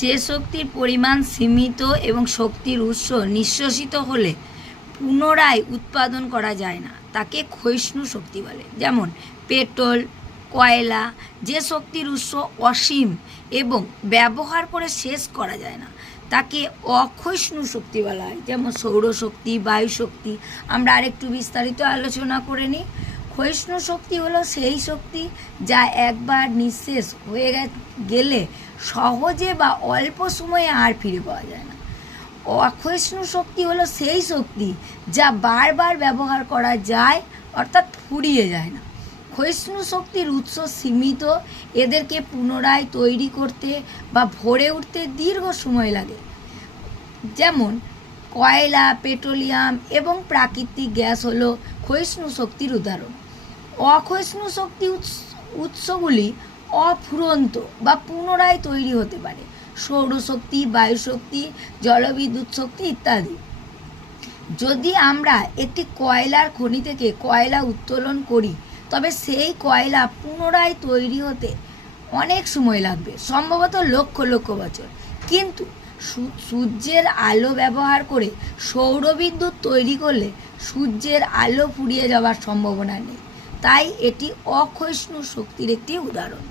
যে শক্তির পরিমাণ সীমিত এবং শক্তির উৎস নিঃশ্বসিত হলে পুনরায় উৎপাদন করা যায় না, তাকে ক্ষয়িষ্ণু শক্তি বলে। যেমন পেট্রোল, কয়লা, যে শক্তির উৎস অসীম এবং ব্যবহার করে শেষ করা যায় না, তাকে অক্ষয়িষ্ণু শক্তি বলা হয়। যেমন সৌরশক্তি, বায়ুশক্তি। আমরা আরেকটু বিস্তারিত আলোচনা করে নিই। ক্ষয়িষ্ণু শক্তি হলো সেই শক্তি যা একবার নিঃশেষ হয়ে গেলে সহজে বা অল্প সময়ে আর ফিরে পাওয়া যায় না। অক্ষয়িষ্ণু শক্তি হলো সেই শক্তি যা বারবার ব্যবহার করা যায়, অর্থাৎ ফুরিয়ে যায় না। ক্ষয়িষ্ণু শক্তির উৎস সীমিত, এদেরকে পুনরায় তৈরি করতে বা ভরে উঠতে দীর্ঘ সময় লাগে। যেমন কয়লা, পেট্রোলিয়াম এবং প্রাকৃতিক গ্যাস হলো ক্ষয়িষ্ণু শক্তির উদাহরণ। অক্ষয়িষ্ণু শক্তি উৎস- উৎসগুলি অফুরন্ত বা পুনরায় তৈরি হতে পারে। সৌরশক্তি, বায়ুশক্তি, জলবিদ্যুৎ শক্তি ইত্যাদি। যদি আমরা একটি কয়লার খনি থেকে কয়লা উত্তোলন করি, তবে সেই কয়লা পুনরায় তৈরি হতে অনেক সময় লাগবে, সম্ভবত লক্ষ লক্ষ বছর। কিন্তু সূর্যের আলো ব্যবহার করে সৌরবিদ্যুৎ তৈরি করলে সূর্যের আলো ফুরিয়ে যাওয়ার সম্ভাবনা নেই। তাই এটি অক্ষয়ষ্ণু শক্তির একটি উদাহরণ।